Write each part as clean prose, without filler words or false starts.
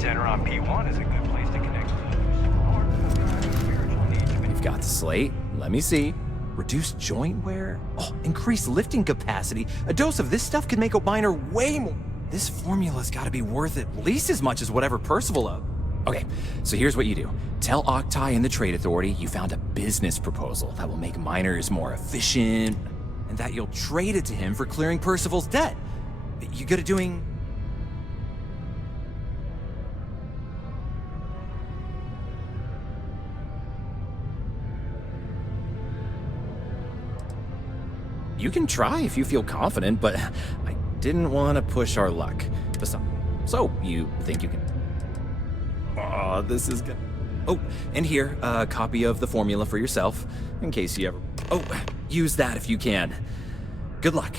center on P1 is a good place to connect with spiritual needs. You've got the slate. Let me see. Reduced joint wear? Oh, increased lifting capacity. A dose of this stuff could make a miner way more. This formula's gotta be worth at least as much as whatever Percival owed. Okay, so here's what you do. Tell Octai and the Trade Authority you found a business proposal that will make miners more efficient, and that you'll trade it to him for clearing Percival's debt. You good at doing... You can try if you feel confident, but I didn't want to push our luck. So, you think you can... Oh, this is good. Oh, and here, a copy of the formula for yourself, in case you ever... Oh, use that if you can. Good luck.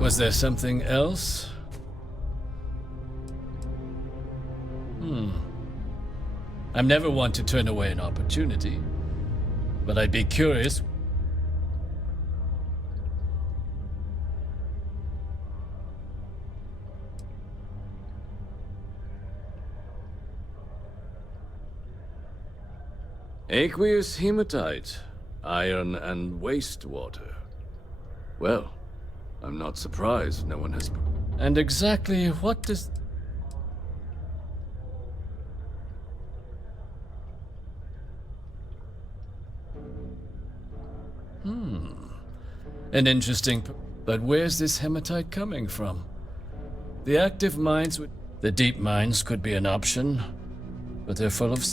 Was there something else? I'm never one to turn away an opportunity, but I'd be curious. Aqueous hematite, iron and wastewater. Well, I'm not surprised no one has... And exactly what does... An interesting... But where's this hematite coming from? The active mines would... The deep mines could be an option, but they're full of...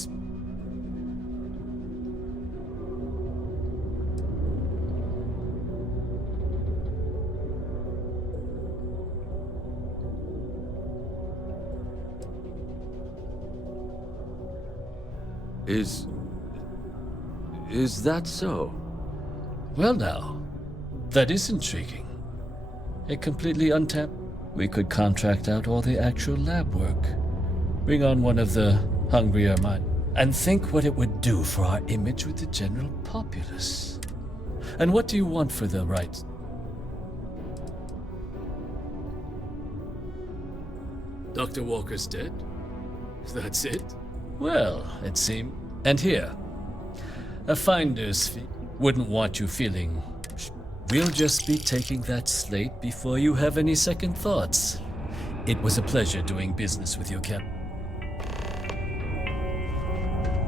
Is that so? Well now, that is intriguing. A completely untapped... We could contract out all the actual lab work. Bring on one of the hungrier minds. And think what it would do for our image with the general populace. And what do you want for the right... Dr. Walker's dead? That's it? Well, it seemed... And here, a finder's fee. Wouldn't want you feeling... We'll just be taking that slate before you have any second thoughts. It was a pleasure doing business with you, Captain.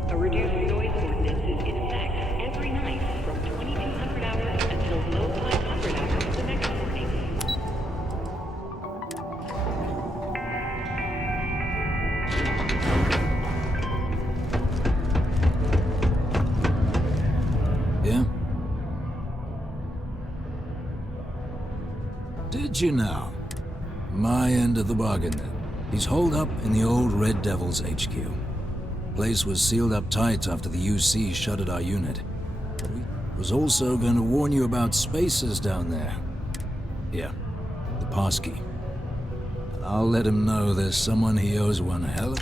A reduced noise ordinance is in effect every night from 2200 hours until 0500 hours the next morning. Yeah? Did you know? My end of the bargain then. He's holed up in the old Red Devil's HQ. Place was sealed up tight after the UC shuttered our unit. But we was also going to warn you about spacers down there. Yeah, the passkey. I'll let him know there's someone he owes one hell of...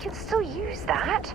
can still use that.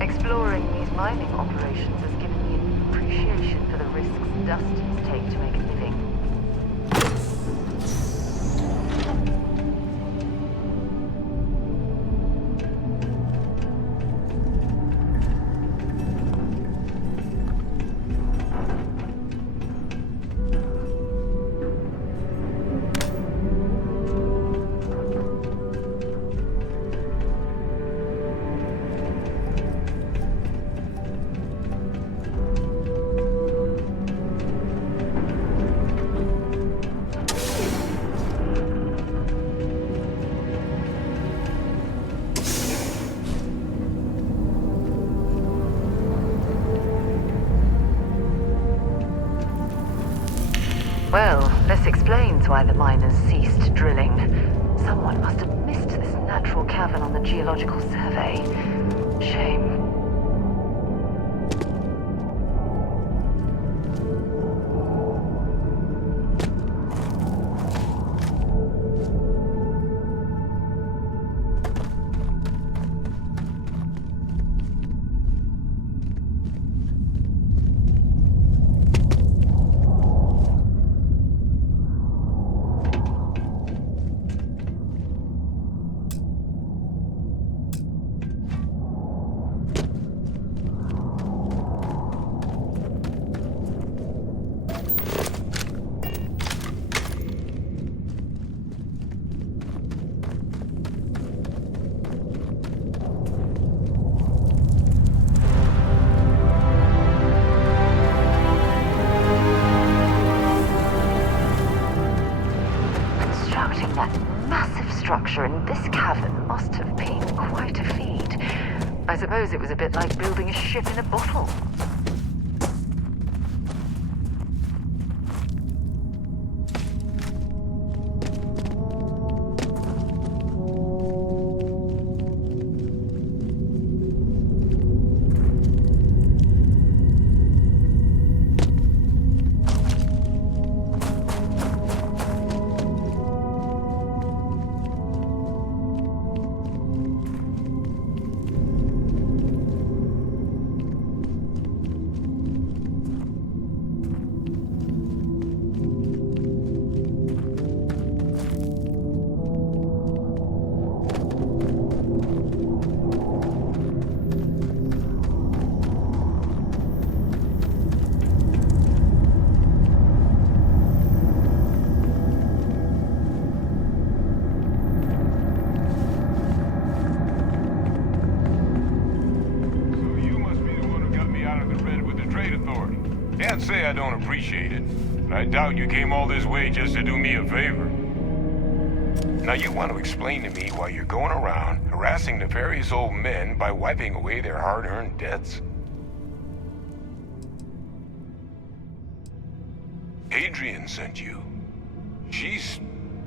Exploring these mining operations has given me an appreciation for the risks Dustins take to make a living. Well, this explains why the miners ceased drilling. Someone must have missed this natural cavern on the geological survey. Shame. Structure in this cavern must have been quite a feat. I suppose it was a bit like building a ship in a bottle. I doubt you came all this way just to do me a favor. Now you want to explain to me why you're going around harassing nefarious old men by wiping away their hard-earned debts? Adrian sent you.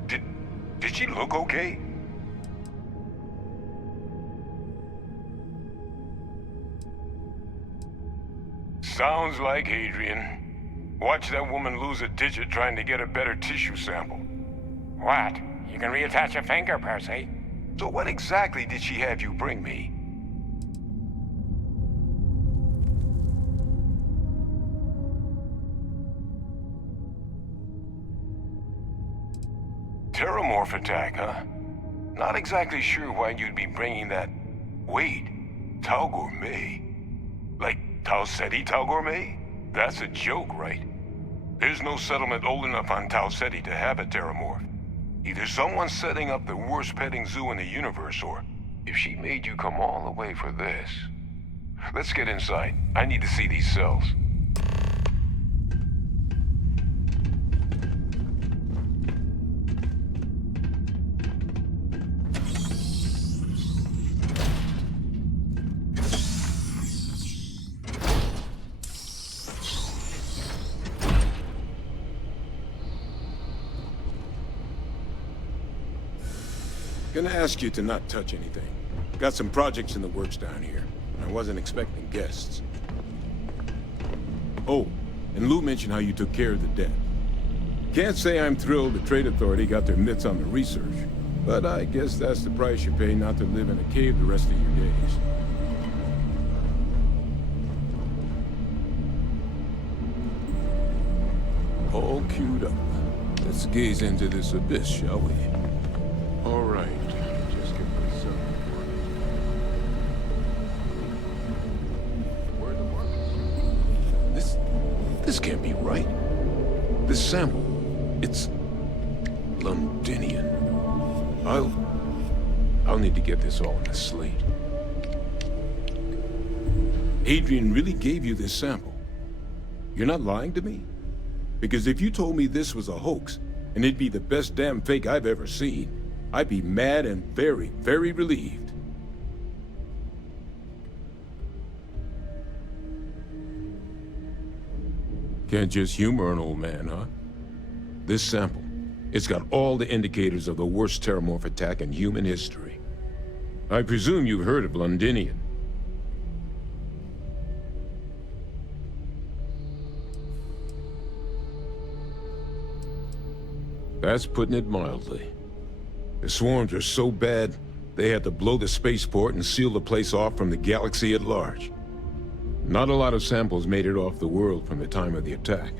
Did she look okay? Sounds like Adrian. Watch that woman lose a digit trying to get a better tissue sample. What? You can reattach a finger, Percy. So what exactly did she have you bring me? Terramorph attack, huh? Not exactly sure why you'd be bringing that... Wait, Tau Gourmet? Like Tau Ceti Tau Gourmet? That's a joke, right? There's no settlement old enough on Tau Ceti to have a Terramorph. Either someone's setting up the worst petting zoo in the universe, or if she made you come all the way for this. Let's get inside. I need to see these cells. Gonna ask you to not touch anything. Got some projects in the works down here. I wasn't expecting guests. Oh, and Lou mentioned how you took care of the debt. Can't say I'm thrilled the Trade Authority got their mitts on the research, but I guess that's the price you pay not to live in a cave the rest of your days. All queued up. Let's gaze into this abyss, shall we? All right. Just get myself where the markers? This can't be right. This sample, it's Londinian. I'll need to get this all in a slate. Adrian really gave you this sample. You're not lying to me? Because if you told me this was a hoax, and it'd be the best damn fake I've ever seen, I'd be mad and very, very relieved. Can't just humor an old man, huh? This sample, it's got all the indicators of the worst Terramorph attack in human history. I presume you've heard of Londinian. That's putting it mildly. The swarms are so bad, they had to blow the spaceport and seal the place off from the galaxy at large. Not a lot of samples made it off the world from the time of the attack,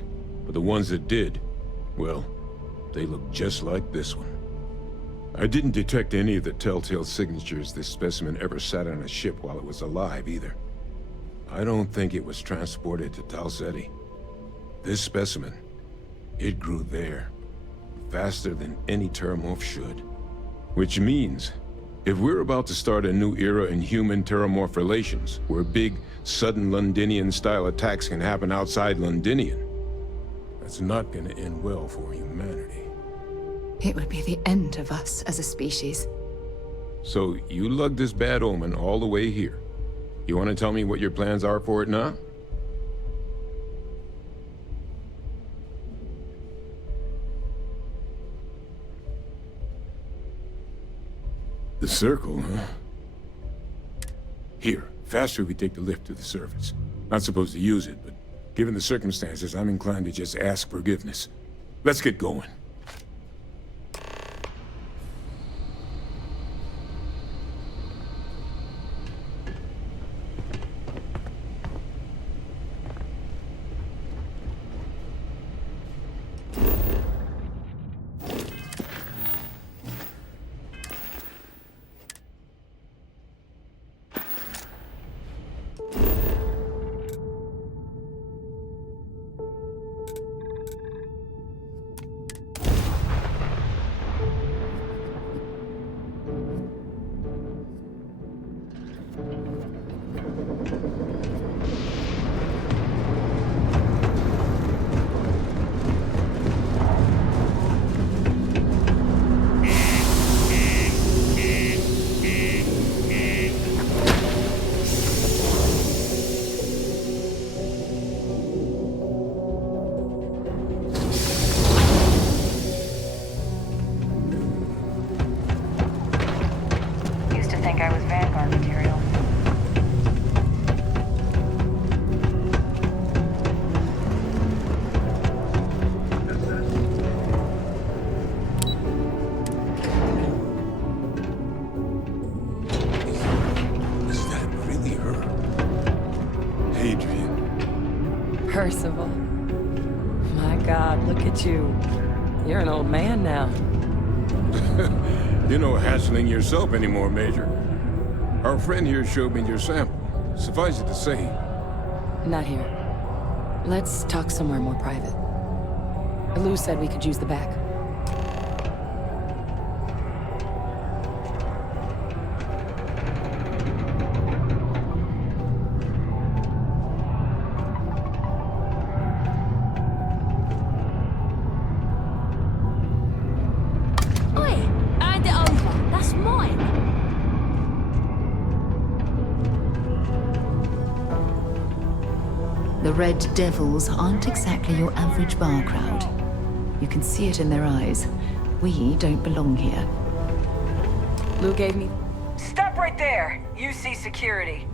but the ones that did, well, they look just like this one. I didn't detect any of the telltale signatures this specimen ever sat on a ship while it was alive, either. I don't think it was transported to Tau Ceti. This specimen, it grew there, faster than any Terramorph should. Which means, if we're about to start a new era in human-Terramorph relations, where big, sudden Londinian-style attacks can happen outside Londinian, that's not gonna end well for humanity. It would be the end of us as a species. So, you lugged this bad omen all the way here. You want to tell me what your plans are for it now? The circle, huh? Here, faster we take the lift to the surface. Not supposed to use it, but given the circumstances, I'm inclined to just ask forgiveness. Let's get going. God, look at you. You're an old man now. You're no hassling yourself anymore, Major. Our friend here showed me your sample. Suffice it to say, Not here. Let's talk somewhere more private. Lou said we could use the back. Oi! Hand it over. That's mine. The Red Devils aren't exactly your average bar crowd. You can see it in their eyes. We don't belong here. Lou gave me... Stop right there! UC security.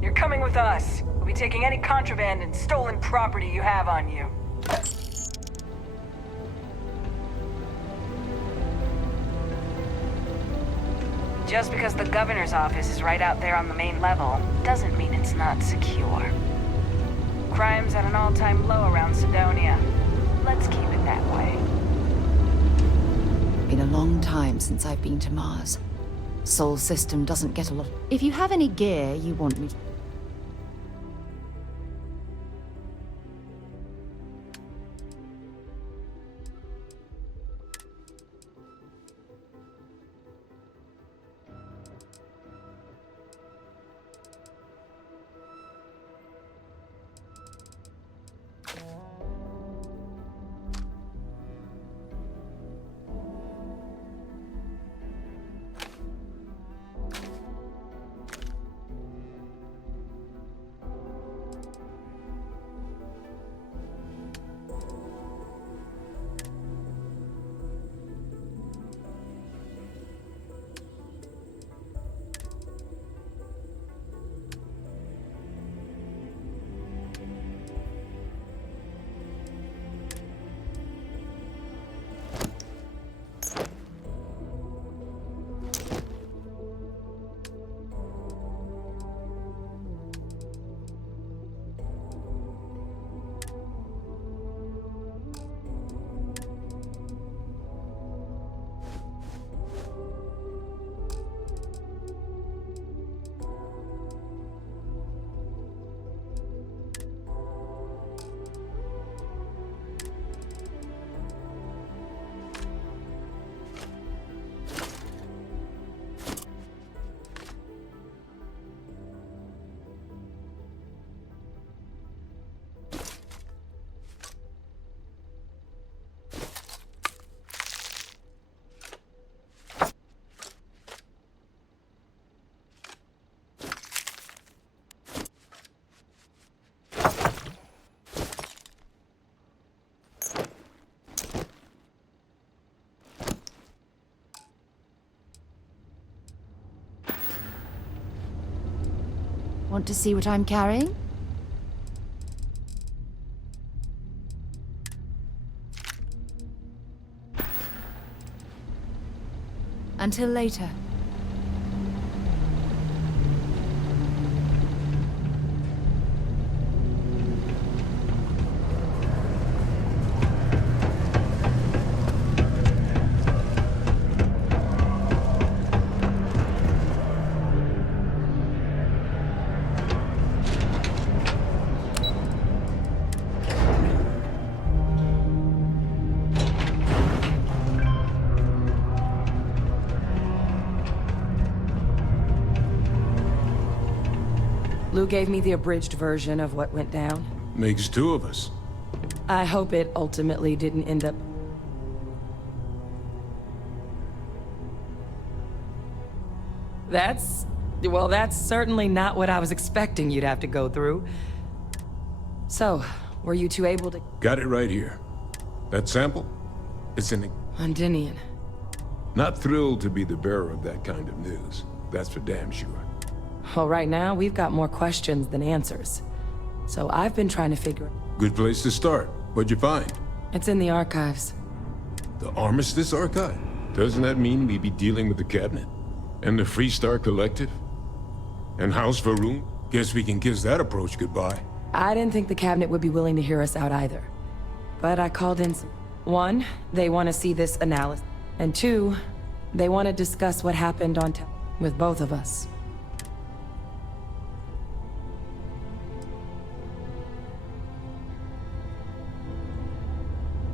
You're coming with us. We'll be taking any contraband and stolen property you have on you. Just because the governor's office is right out there on the main level, doesn't mean it's not secure. Crime's at an all-time low around Sidonia. Let's keep it that way. Been a long time since I've been to Mars. Sol system doesn't get a lot. If you have any gear you want me... Want to see what I'm carrying? Until later. Lou gave me the abridged version of what went down. makes two of us. I hope it ultimately didn't end up... Well, that's certainly not what I was expecting you'd have to go through. So, were you two able to... Got it right here. That sample? It's an... Undinian. Not thrilled to be the bearer of that kind of news. That's for damn sure. Well, right now, we've got more questions than answers. So I've been trying to figure... Good place to start. What'd you find? It's in the archives. The Armistice Archive? Doesn't that mean we'd be dealing with the cabinet? And the Freestar Collective? And House Varun? Guess we can kiss that approach goodbye. I didn't think the cabinet would be willing to hear us out either. But I called in some... One, they want to see this analysis. And two, they want to discuss what happened on with both of us.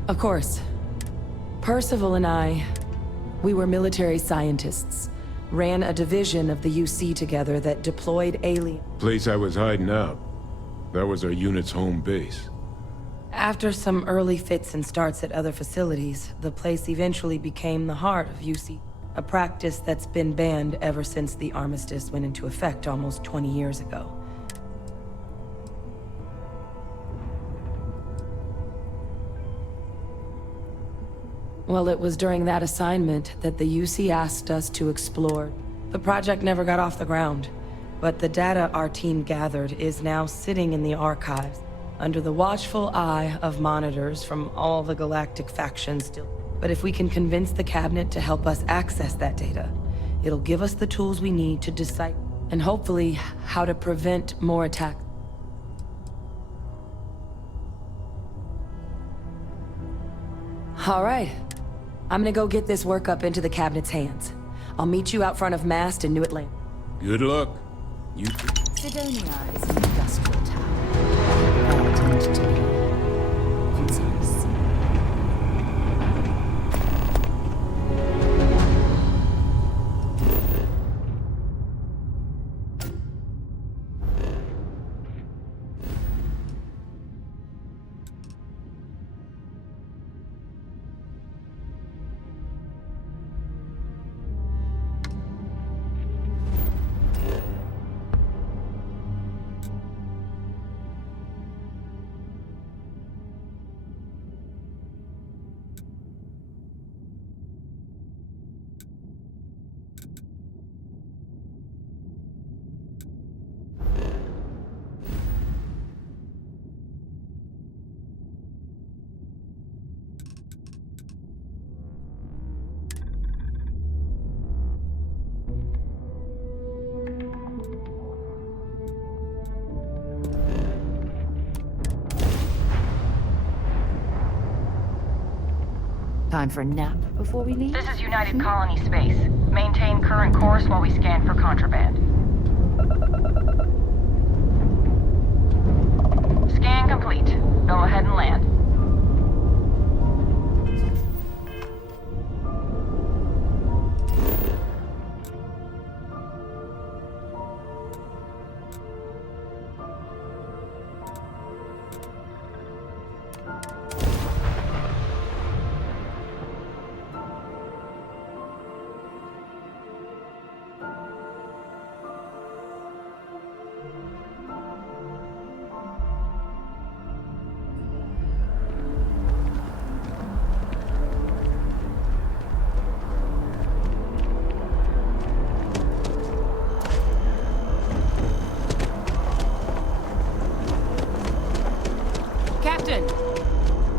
Of course. Percival and I, we were military scientists. Ran a division of the UC together that deployed alien... Place I was hiding out. That was our unit's home base. After some early fits and starts at other facilities, the place eventually became the heart of UC. A practice that's been banned ever since the armistice went into effect almost 20 years ago. Well, it was during that assignment that the UC asked us to explore. The project never got off the ground, but the data our team gathered is now sitting in the archives, under the watchful eye of monitors from all the galactic factions still. But if we can convince the cabinet to help us access that data, it'll give us the tools we need to decide, and hopefully, how to prevent more attacks. All right. I'm gonna go get this work up into the cabinet's hands. I'll meet you out front of Mast in New Atlanta. Good luck. You Sidonia is an industrial town. Important to me. Concise. Time for a nap before we leave? This is United Colony Space. Maintain current course while we scan for contraband. Scan complete. Go ahead and land.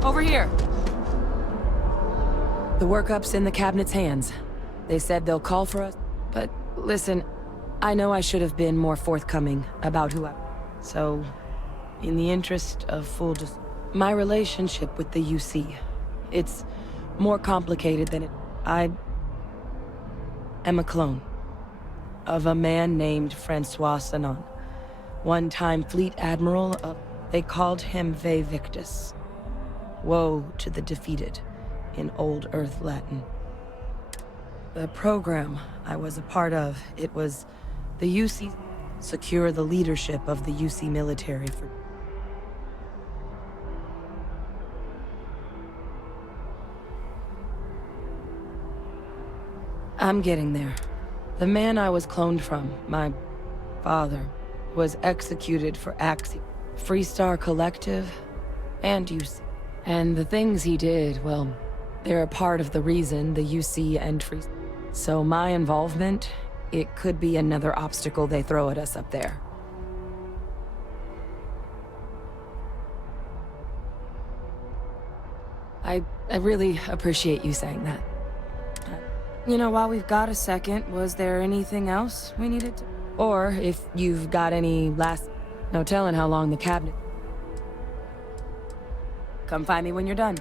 Over here. The workup's in the cabinet's hands. They said they'll call for us. But listen, I know I should have been more forthcoming about who I... So, in the interest of full my relationship with the UC, it's more complicated than it... I am a clone of a man named Francois Sanon, one-time fleet admiral of... They called him Ve Victus. Woe to the defeated, in Old Earth Latin. The program I was a part of, it was the UC secure the leadership of the UC military for... I'm getting there. The man I was cloned from, my father, was executed for Axie, Freestar Collective, and UC. And the things he did, well, they're a part of the reason the UC entry. So my involvement, it could be another obstacle they throw at us up there. I really appreciate you saying that. You know, while we've got a second, was there anything else we needed to... Or if you've got any last... No telling how long the cabinet... Come find me when you're done.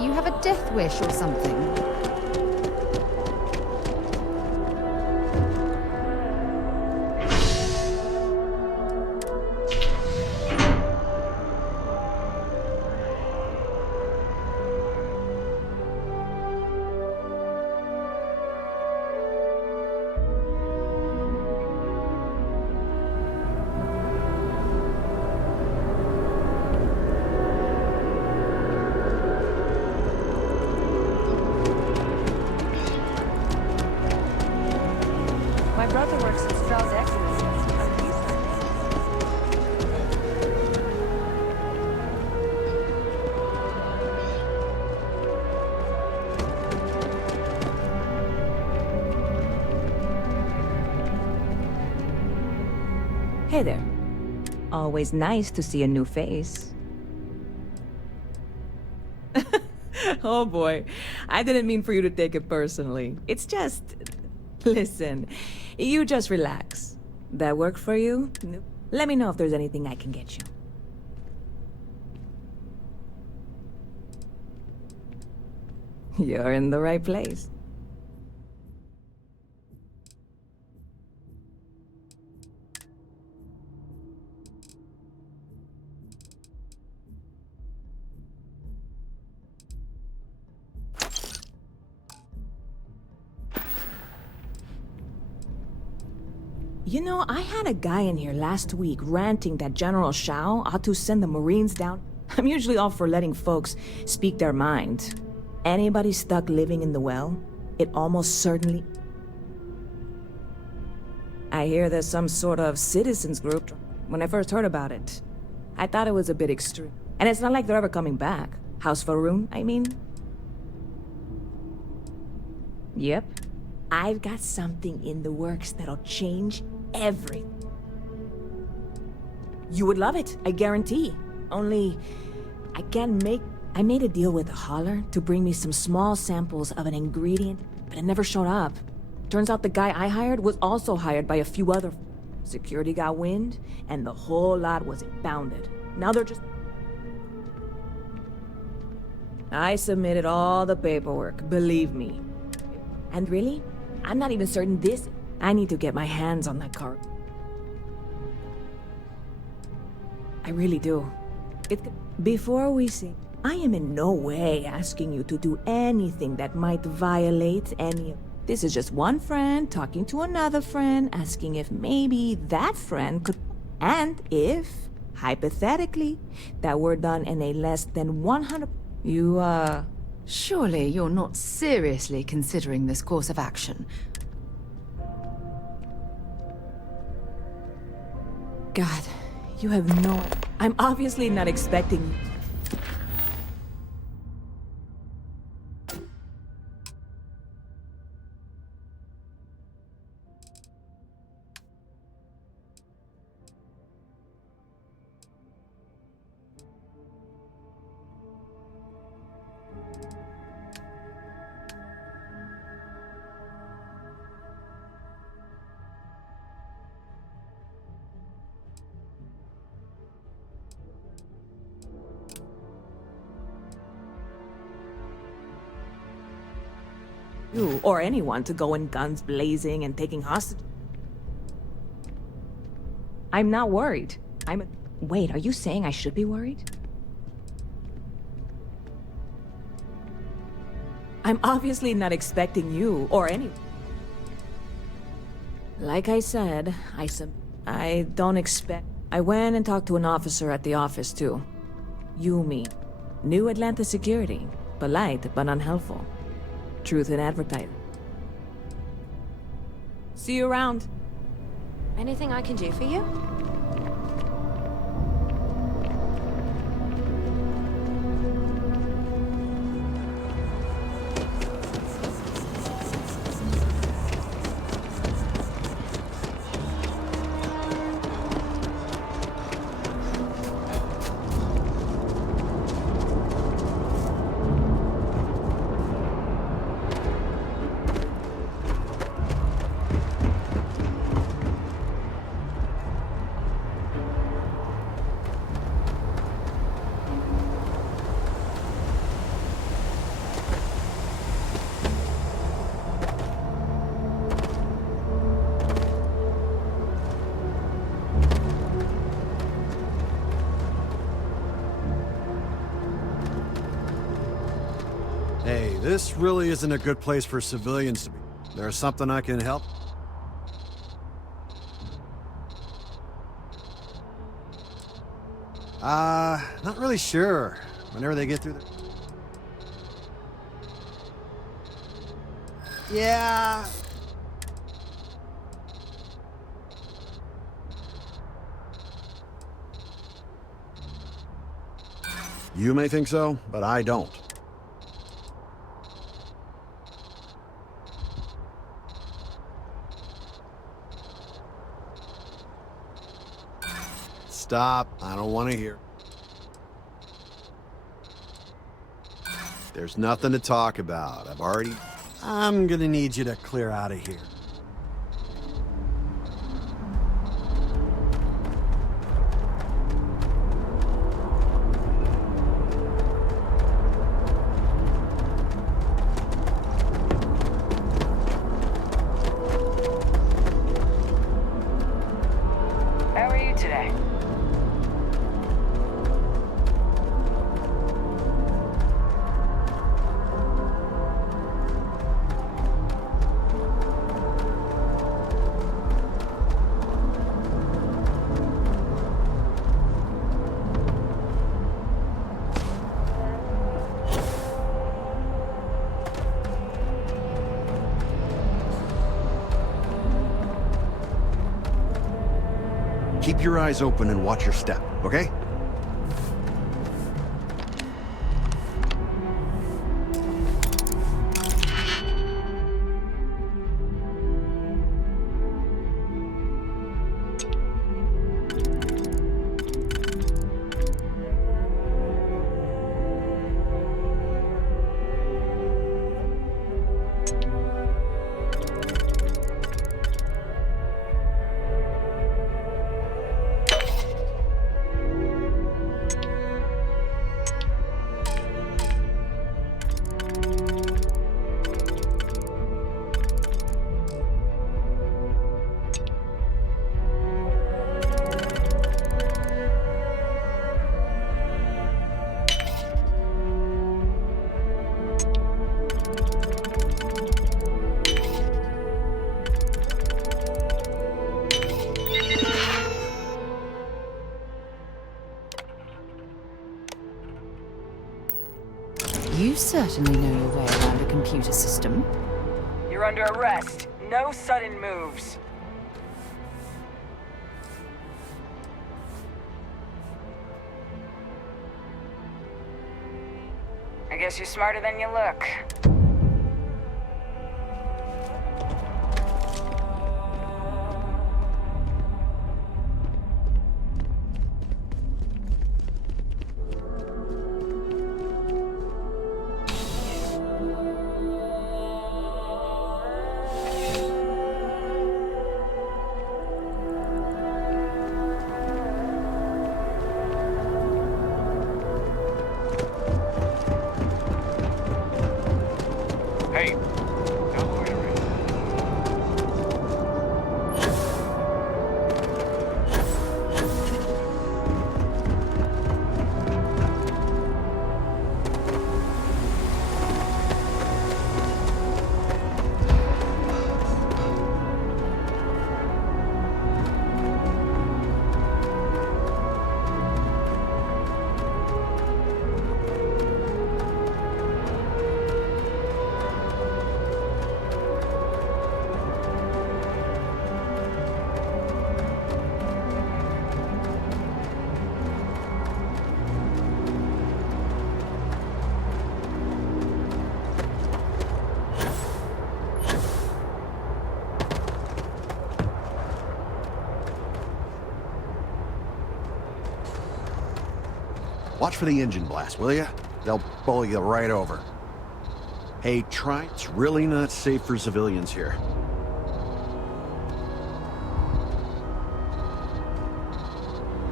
You have a death wish or something? My brother works at Strauss Excellency. Hey there. Always nice to see a new face. Oh boy, I didn't mean for you to take it personally. It's just... Listen, you just relax. That work for you? Let me know if there's anything I can get you. You're in the right place. You know, I had a guy in here last week ranting that General Shao ought to send the Marines down. I'm usually all for letting folks speak their mind. Anybody stuck living in the well, it almost certainly... I hear there's some sort of citizens group. When I first heard about it, I thought it was a bit extreme. And it's not like they're ever coming back. House Faroon, I mean. Yep. I've got something in the works that'll change everything. You would love it, I guarantee. Only, I made a deal with a hauler to bring me some small samples of an ingredient, but it never showed up. Turns out the guy I hired was also hired by a few other... Security got wind, and the whole lot was impounded. Now they're just... I submitted all the paperwork, believe me. And really, I'm not even certain this... I need to get my hands on that car. I really do. Before we see... I am in no way asking you to do anything that might violate any... This is just one friend talking to another friend, asking if maybe that friend could... And if, hypothetically, that were done in a less than 100... Surely you're not seriously considering this course of action. God, you have no... I'm obviously not expecting you... You or anyone to go in guns blazing and taking hostage. I'm not worried. Wait, are you saying I should be worried? I'm obviously not expecting you or anyone. Like I said, I don't expect... I went and talked to an officer at the office, too. Yumi. New Atlanta security. Polite, but unhelpful. Truth in advertising. See you around. Anything I can do for you? Hey, this really isn't a good place for civilians to be. There's something I can help? Not really sure. Whenever they get through the... Yeah. You may think so, but I don't. Stop. I don't want to hear. There's nothing to talk about. I'm gonna need you to clear out of here. How are you today? Keep your eyes open and watch your step, okay? You certainly know your way around a computer system. You're under arrest. No sudden moves. I guess you're smarter than you look. Hey, no loitering. Watch for the engine blast, will ya? They'll bowl you right over. Hey, try. It's really not safe for civilians here.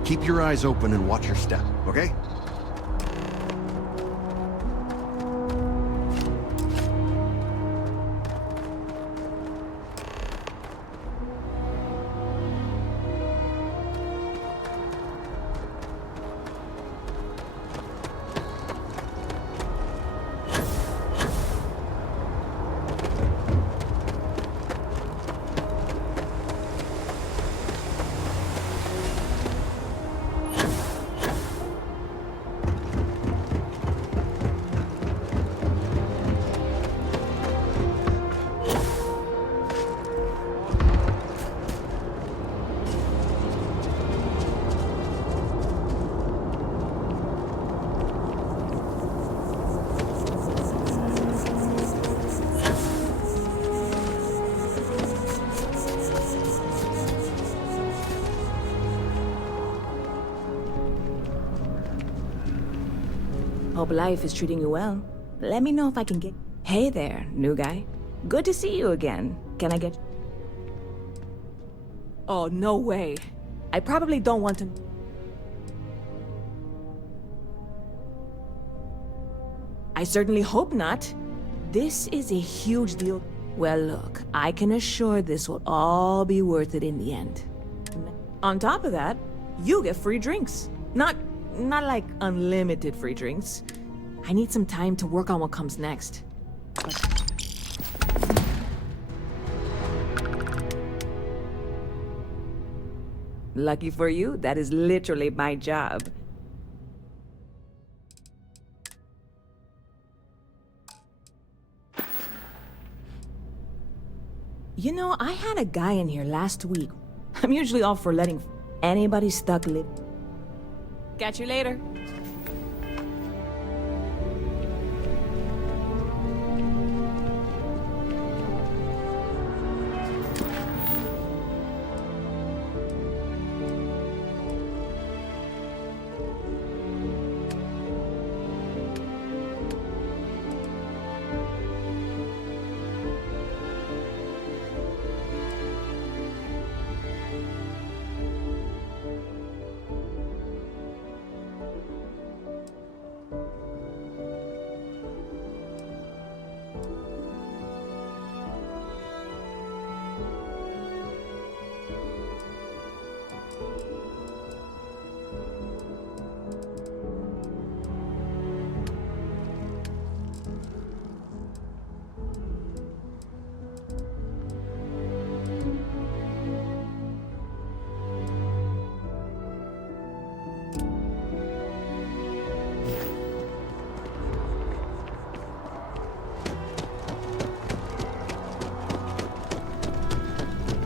Keep your eyes open and watch your step, okay? Hope life is treating you well. Let me know if I can get... Hey there, new guy. Good to see you again. Can I get... Oh, no way. I probably don't want to... I certainly hope not. This is a huge deal. Well, look, I can assure this will all be worth it in the end. On top of that, you get free drinks. Not like unlimited free drinks. I need some time to work on what comes next. Lucky for you, that is literally my job. You know, I had a guy in here last week. I'm usually all for letting anybody stuck live. Catch you later.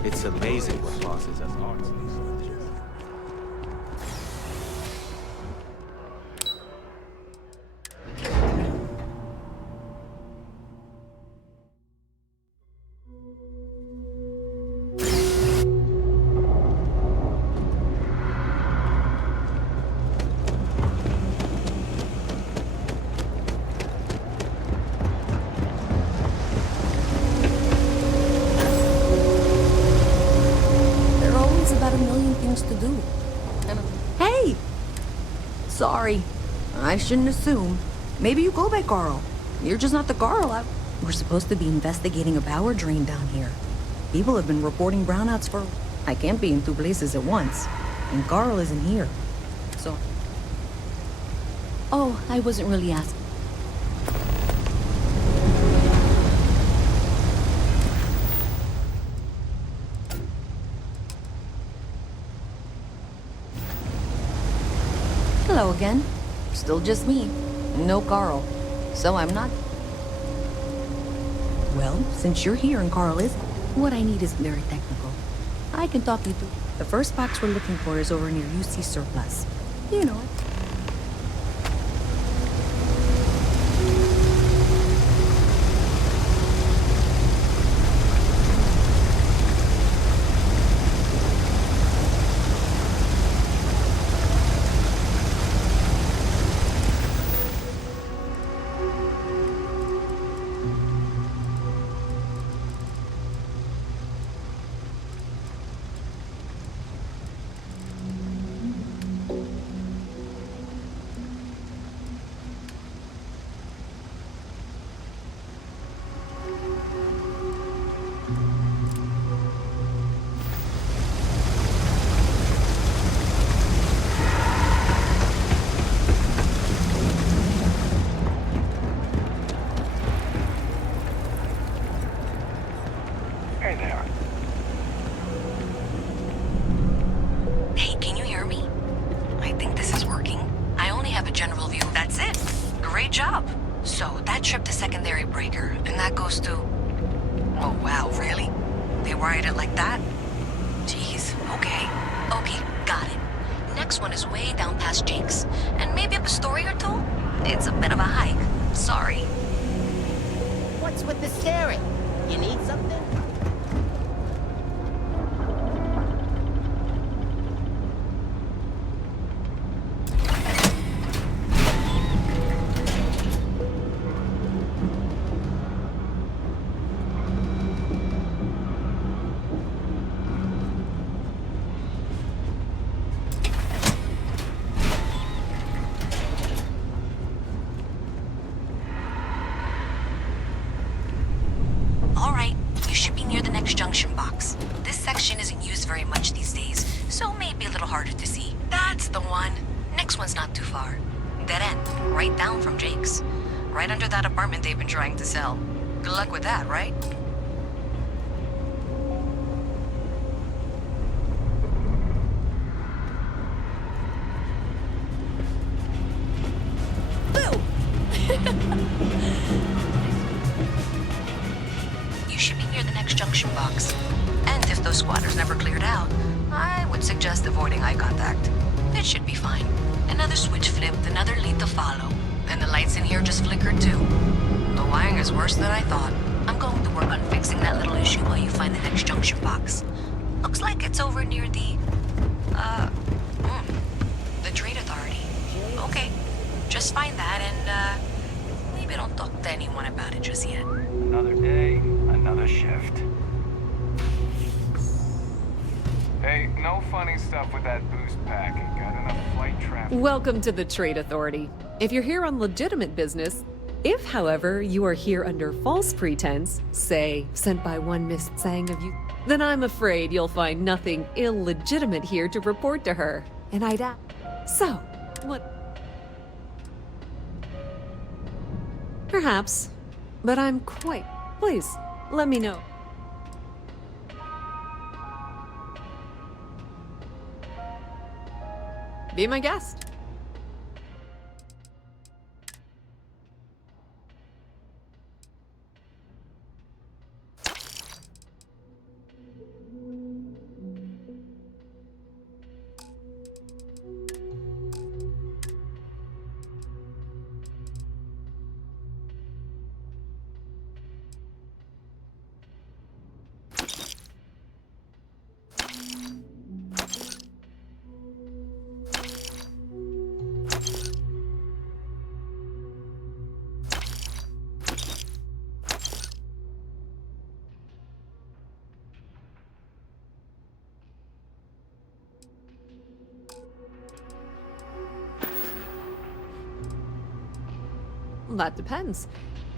It's amazing what bosses us arts. To do. Hey! Sorry. I shouldn't assume. Maybe you go by Carl. You're just not the Carl. We're supposed to be investigating a power drain down here. People have been reporting brownouts for... I can't be in two places at once. And Carl isn't here. So... Oh, I wasn't really asking. Hello again. Still just me. No Carl. So I'm not... Well, since you're here and Carl isn't, what I need is very technical. I can talk you through. The first box we're looking for is over near UC Surplus. You know it. general view. That's it. Great job. So, that trip to secondary breaker, and that goes to... Oh, wow, really? They wired it like that? Jeez, okay. Okay, got it. Next one is way down past Jake's, and maybe up a story or two? It's a bit of a hike. Sorry. What's with the staring? You need something? Alright, you should be near the next junction box. This section isn't used very much these days, so maybe a little harder to see. That's the one. Next one's not too far. Dead end, right down from Jake's. Right under that apartment they've been trying to sell. Good luck with that, right? You should be near the next junction box. And if those squatters never cleared out, I would suggest avoiding eye contact. It should be fine. Another switch flipped, another lead to follow. And the lights in here just flickered too. The wiring is worse than I thought. I'm going to work on fixing that little issue while you find the next junction box. Looks like it's over near the Trade Authority. Okay, just find that and, maybe don't talk to anyone about it just yet. Another day, another shift. Hey, no funny stuff with that boost pack. Got enough flight traffic. Welcome to the Trade Authority. If you're here on legitimate business, if, however, you are here under false pretense, say, sent by one Miss Tsang of you, then I'm afraid you'll find nothing illegitimate here to report to her. And I'd ask, so, what? Perhaps, but I'm quite. Please, let me know. Be my guest. That depends.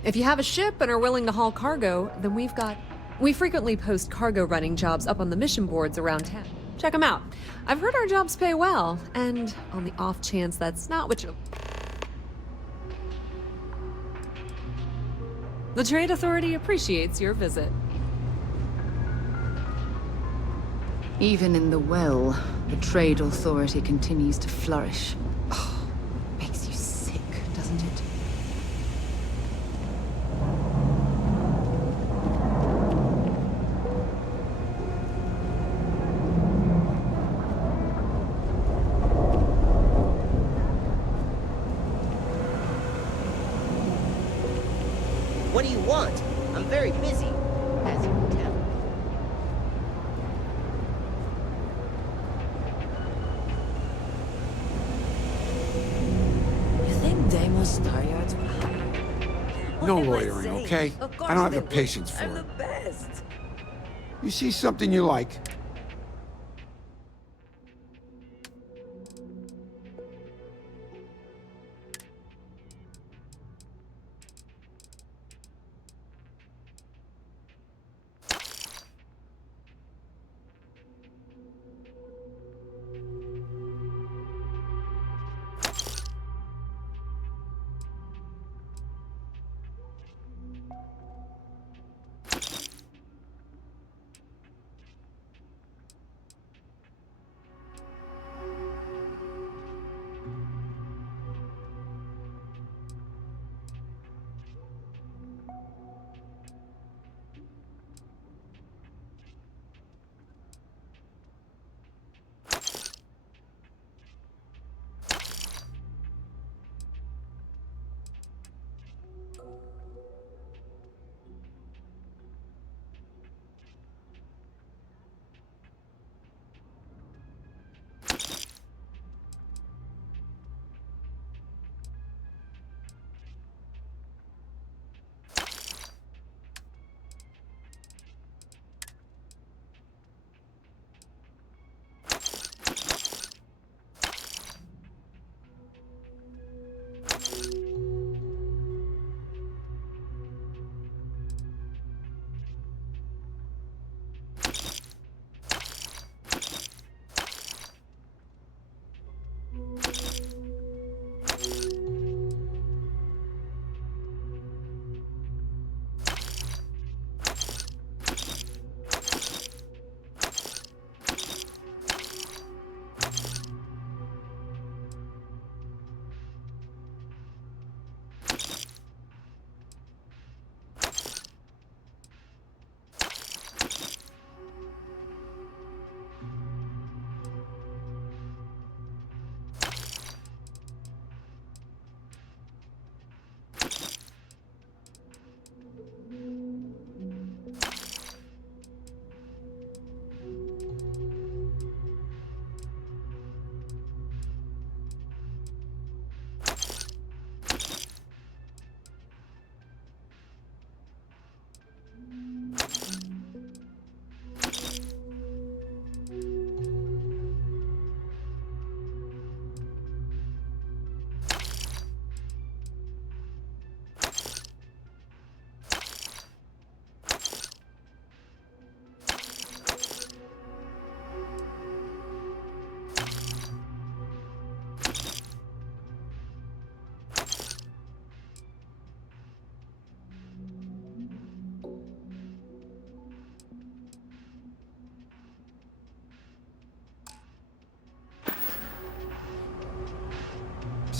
If you have a ship and are willing to haul cargo, then we frequently post cargo running jobs up on the mission boards around town. Check them out. I've heard our jobs pay well, and on the off chance that's not what you... The Trade Authority appreciates your visit. Even in the well, the Trade Authority continues to flourish. Oh, makes you sick, doesn't it? What do you want? I'm very busy, as you can tell. You think Deimos Staryards would hire? No lawyering, okay? I don't have the patience for I'm the it. best. You see something you like?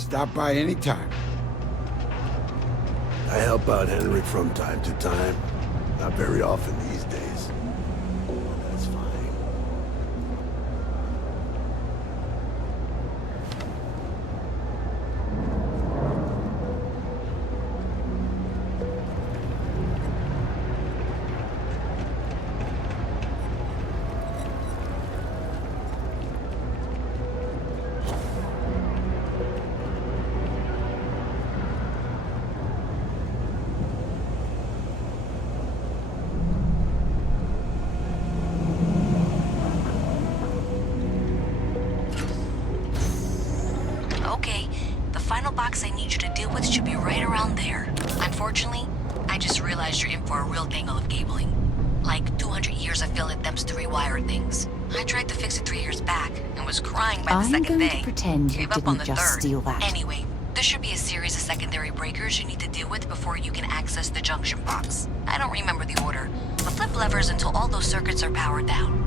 Stop by anytime. I help out Henry from time to time. Not very often these days. But that's fine. Okay, the final box I need you to deal with should be right around there. Unfortunately, I just realized you're in for a real tangle of cabling. Like 200 years of filling attempts to rewire things. I tried to fix it 3 years back and was crying by the I'm second going day. to pretend you Gave up on didn't the just third. steal that. Anyway, there should be a series of secondary breakers you need to deal with before you can access the junction box. I don't remember the order, but flip levers until all those circuits are powered down.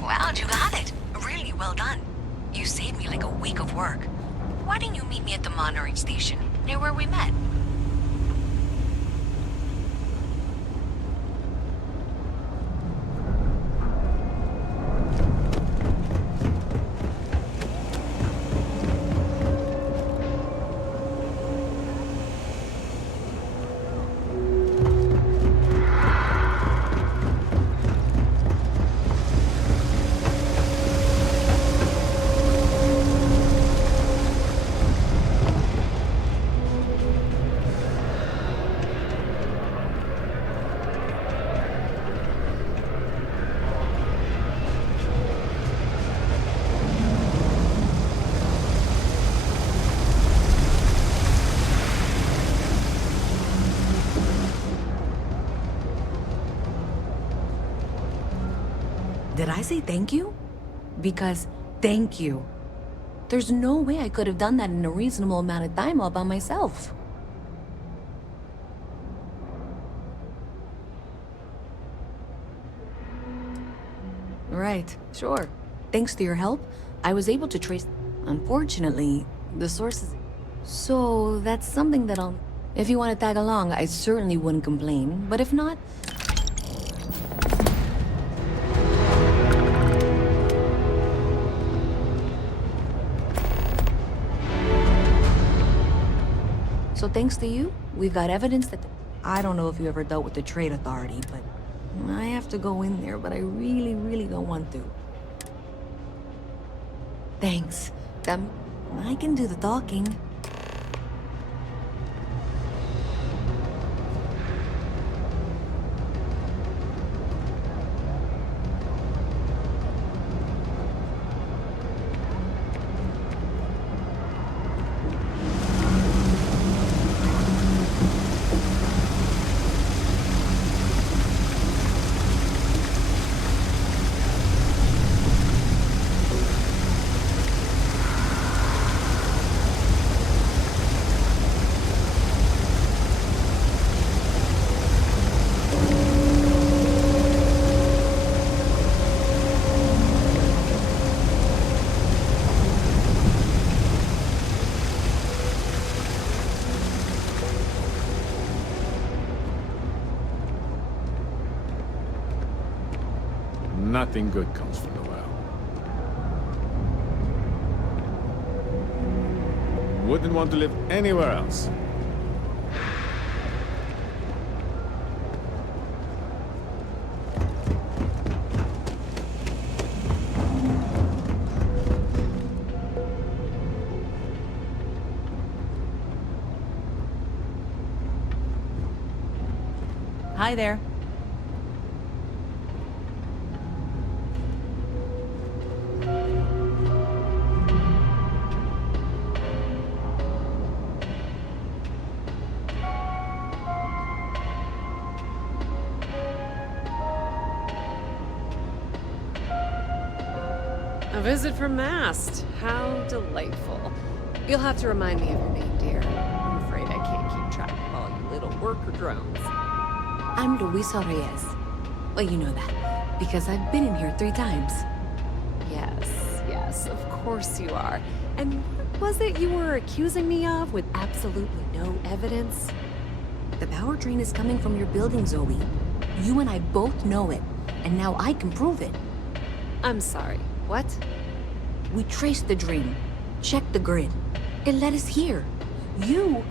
Wow, you got it. Really well done. You saved me like a week of work. Why didn't you meet me at the monitoring station, near where we met? Did I say thank you? Because thank you. There's no way I could have done that in a reasonable amount of time all by myself. Right, sure. Thanks to your help, I was able to trace... Unfortunately, the sources... So, that's something that I'll... If you want to tag along, I certainly wouldn't complain. But if not... So thanks to you, we've got evidence that... I don't know if you ever dealt with the Trade Authority, but... I have to go in there, but I really, really don't want to. Thanks. I can do the talking. Nothing good comes from the well. Wouldn't want to live anywhere else. Hi there. A visit from Mast. How delightful. You'll have to remind me of your name, dear. I'm afraid I can't keep track of all you little worker drones. I'm Luisa Reyes. Well, you know that, because I've been in here 3 times. Yes, of course you are. And what was it you were accusing me of with absolutely no evidence? The power drain is coming from your building, Zoe. You and I both know it, and now I can prove it. I'm sorry, what? We traced the drain, checked the grid. It led us here. You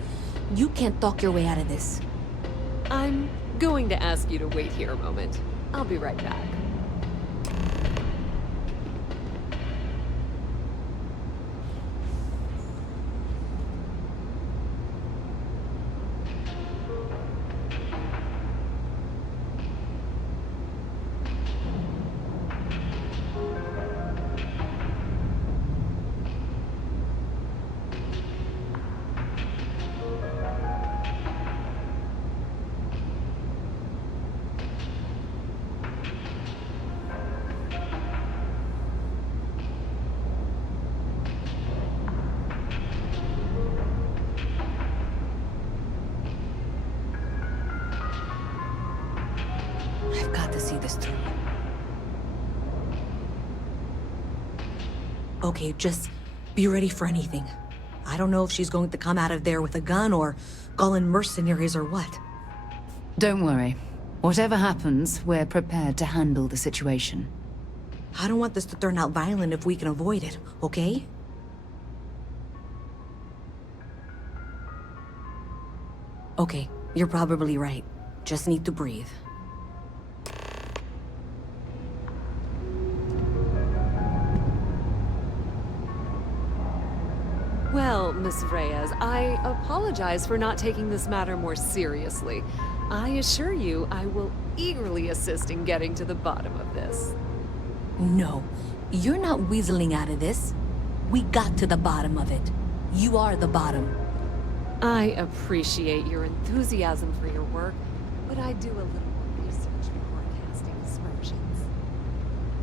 can't talk your way out of this. I'm going to ask you to wait here a moment. I'll be right back. I've got to see this through. Okay, just be ready for anything. I don't know if she's going to come out of there with a gun or call in mercenaries or what. Don't worry. Whatever happens, we're prepared to handle the situation. I don't want this to turn out violent if we can avoid it, okay? Okay, you're probably right. Just need to breathe. Well, Miss Reyes, I apologize for not taking this matter more seriously. I assure you I will eagerly assist in getting to the bottom of this. No, you're not weaseling out of this. We got to the bottom of it. You are the bottom. I appreciate your enthusiasm for your work, but I do a little more research before casting aspersions.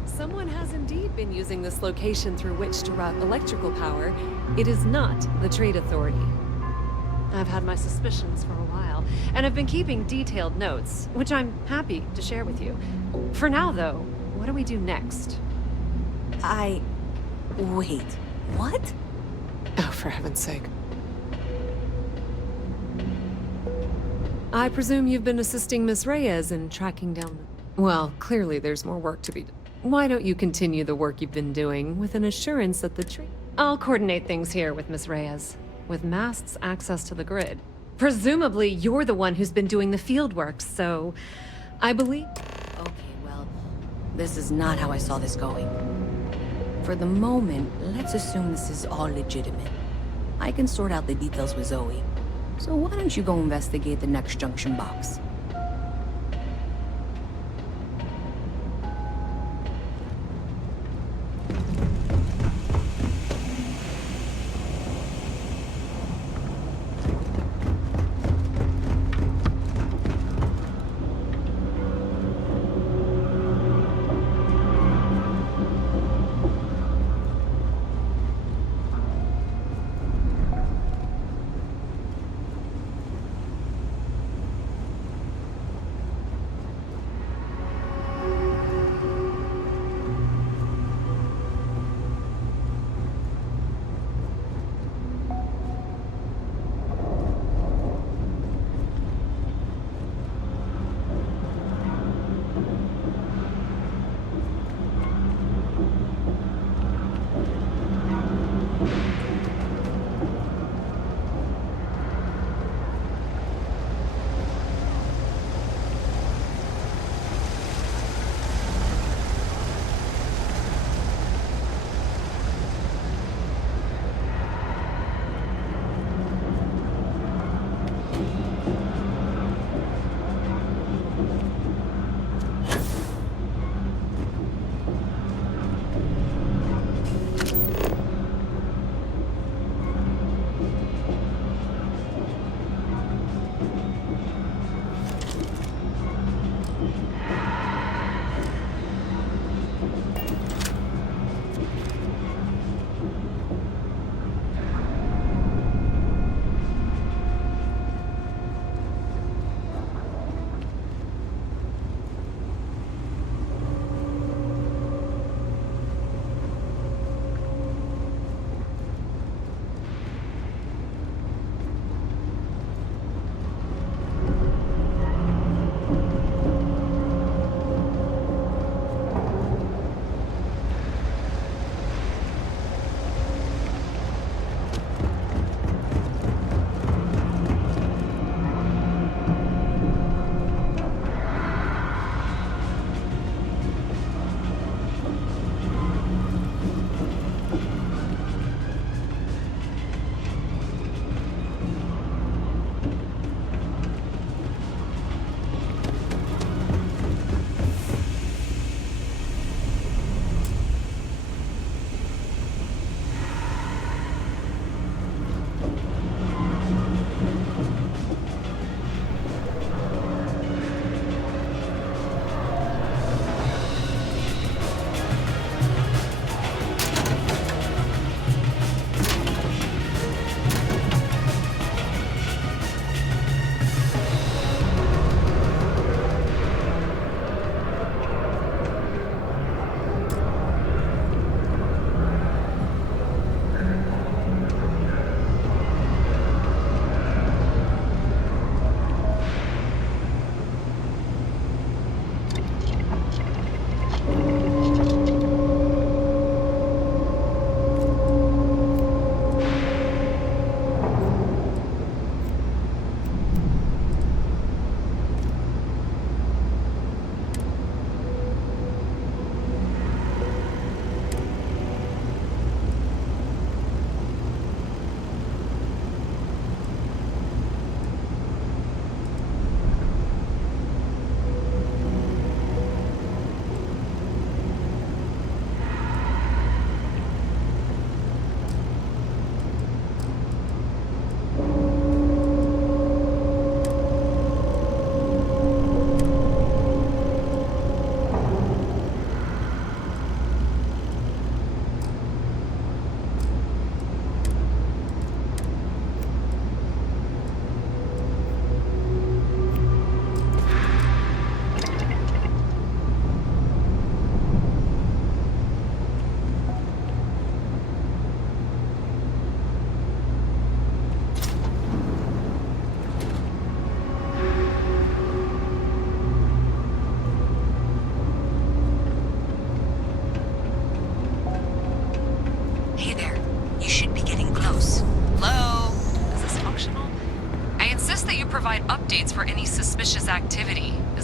Someone has indeed been using this location through which to route electrical power. It is not the Trade Authority. I've had my suspicions for a while, and I've been keeping detailed notes, which I'm happy to share with you. For now, though, what do we do next? Wait, what? Oh, for heaven's sake. I presume you've been assisting Miss Reyes in tracking down the... Well, clearly there's more work to be done. Why don't you continue the work you've been doing with an assurance that the tree... I'll coordinate things here with Miss Reyes, with Mast's access to the grid. Presumably, you're the one who's been doing the field work, so... I believe... Okay, well, this is not how I saw this going. For the moment, let's assume this is all legitimate. I can sort out the details with Zoe. So why don't you go investigate the next junction box?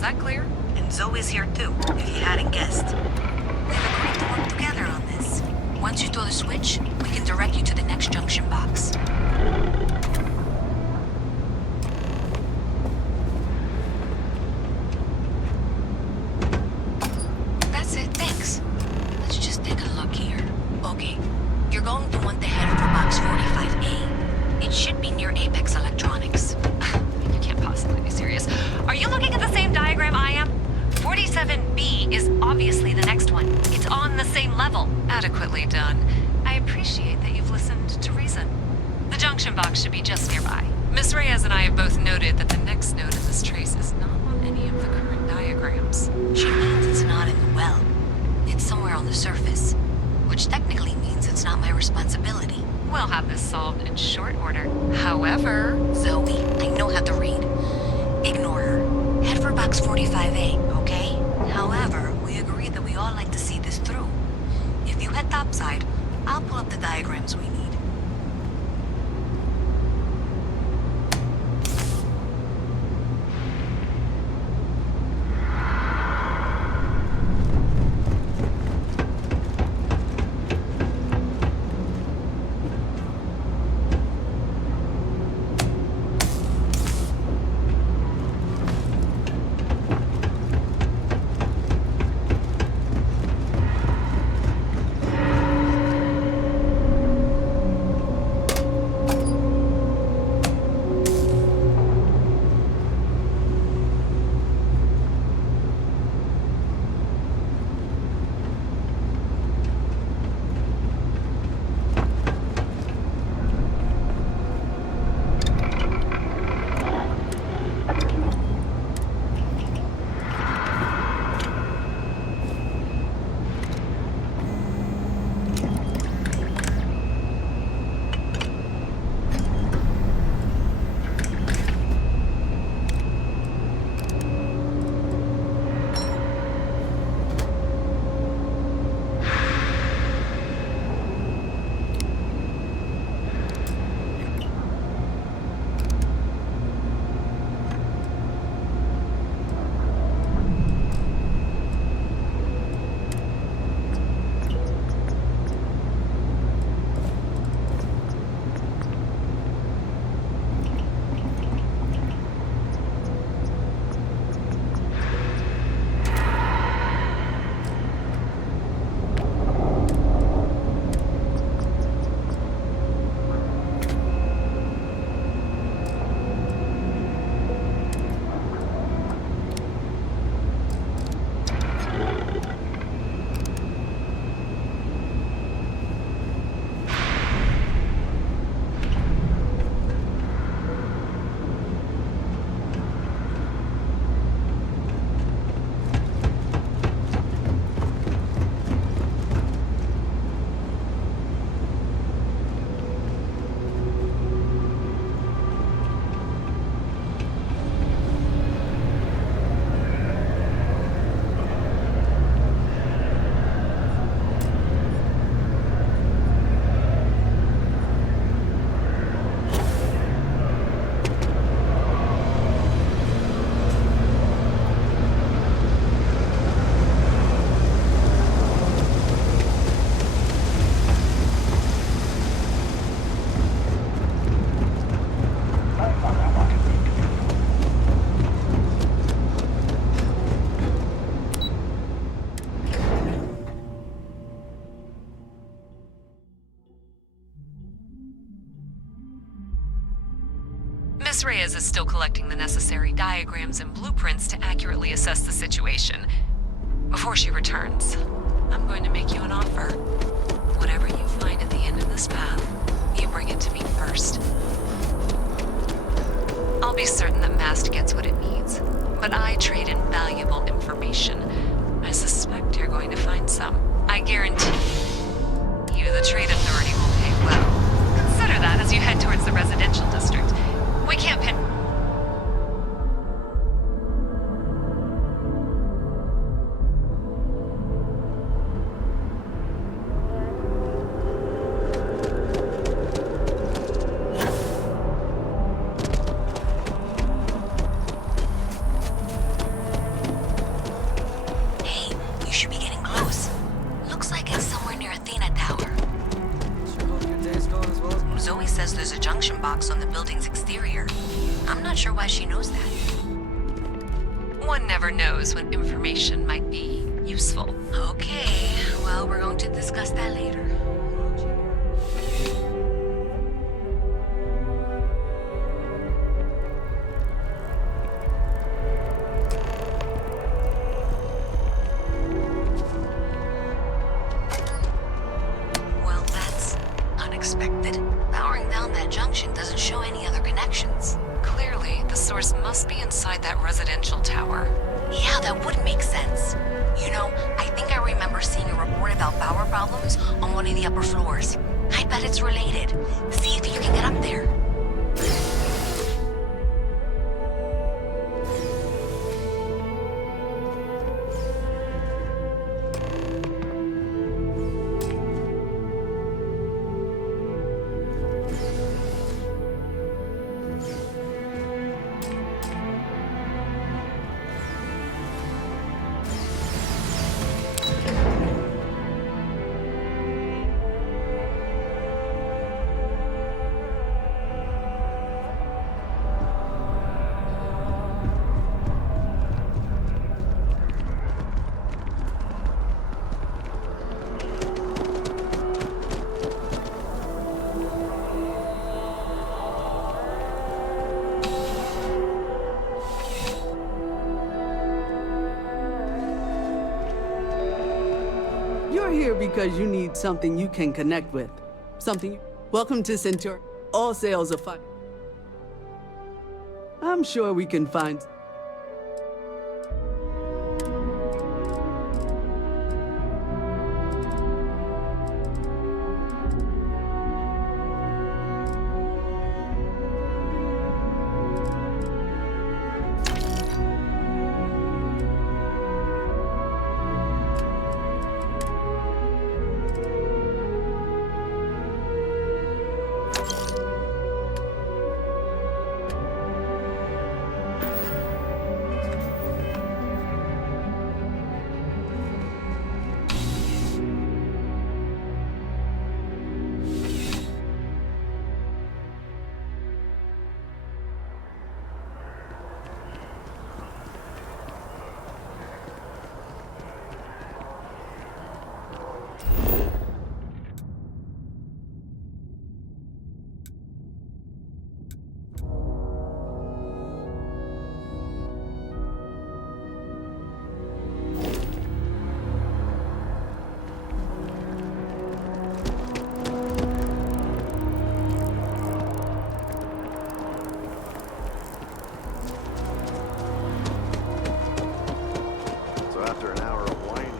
that clear? And Zoe's here too, if you hadn't guessed. We've agreed to work together on this. Once you throw the switch, we can direct you to the next junction box. That's it, thanks. Let's just take a look here. Okay, you're going to want to head for box 45A. It should be near Apex Electronics. You can't possibly be serious. Are you looking at the same diagram I am? 47B is obviously the next one. It's on the same level. Adequately done. I appreciate that you've listened to reason. The junction box should be just nearby. Miss Reyes and I have both noted that the next node in this trace is not on any of the current diagrams. She means it's not in the well. It's somewhere on the surface, which technically means it's not my responsibility. We'll have this solved in short order. However... Zoe, I know how to read. Ignore her. Head for box 45A, okay? However, we agreed that we all like to see this through. If you head topside, I'll pull up the diagrams we need. Miss Reyes is still collecting the necessary diagrams and blueprints to accurately assess the situation. Before she returns, I'm going to make you an offer. Whatever you find at the end of this path, you bring it to me first. I'll be certain that Mast gets what it needs, but I trade in valuable information. I suspect you're going to find some. I guarantee you the Trade Authority will pay well. Consider that as you head towards the residential district. We can't pin... box on the building's exterior. I'm not sure why she knows that. One never knows when information might be useful. Okay, well, we're going to discuss that later. Well, that's unexpected. Powering down that junction doesn't show any other connections. Clearly, the source must be inside that residential tower. Yeah, that would make sense. You know, I think I remember seeing a report about power problems on one of the upper floors. I bet it's related. See if you can get up there. You're here because you need something you can connect with. Welcome to Centaur. All sales are fine. I'm sure we can find... So after an hour of whining,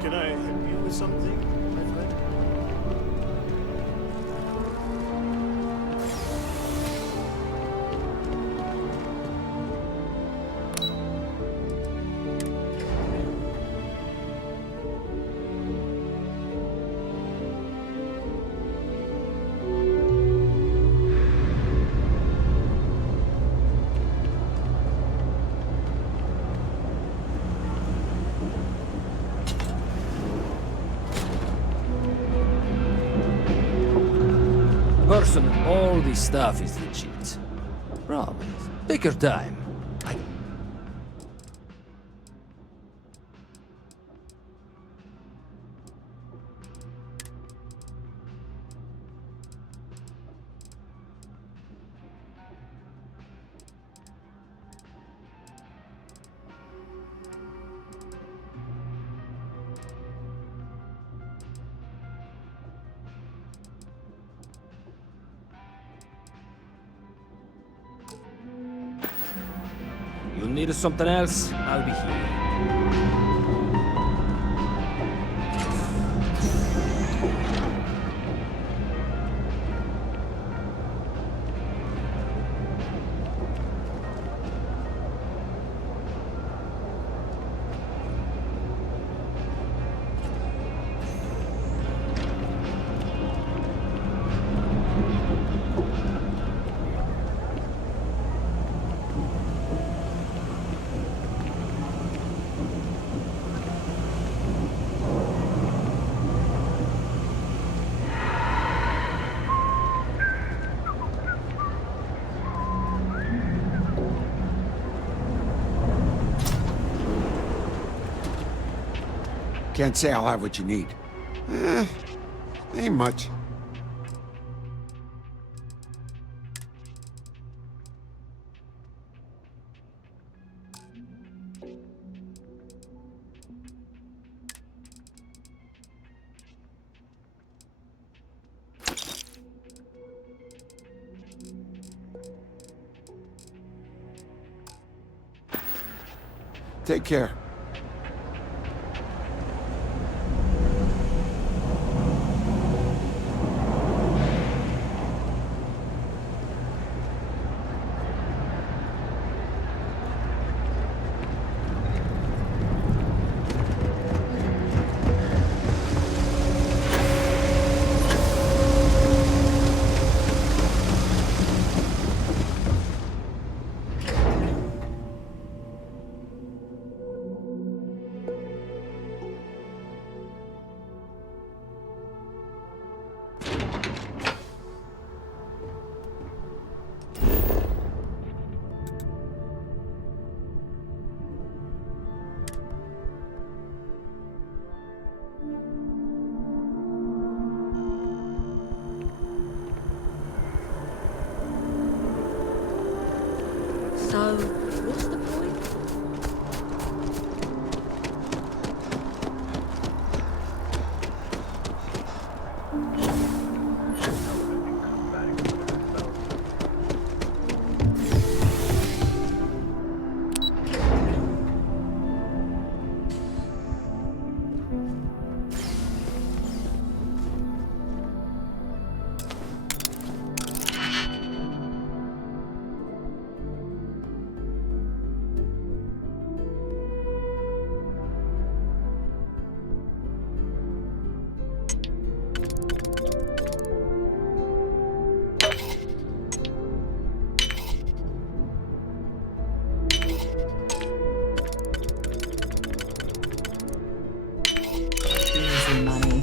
Can I help you with something, my friend? person and all this stuff is legit. Promise. Take your time. You need something else? I'll be here. Can't say I'll have what you need. Ain't much. Take care. So, what's the point? Easy money.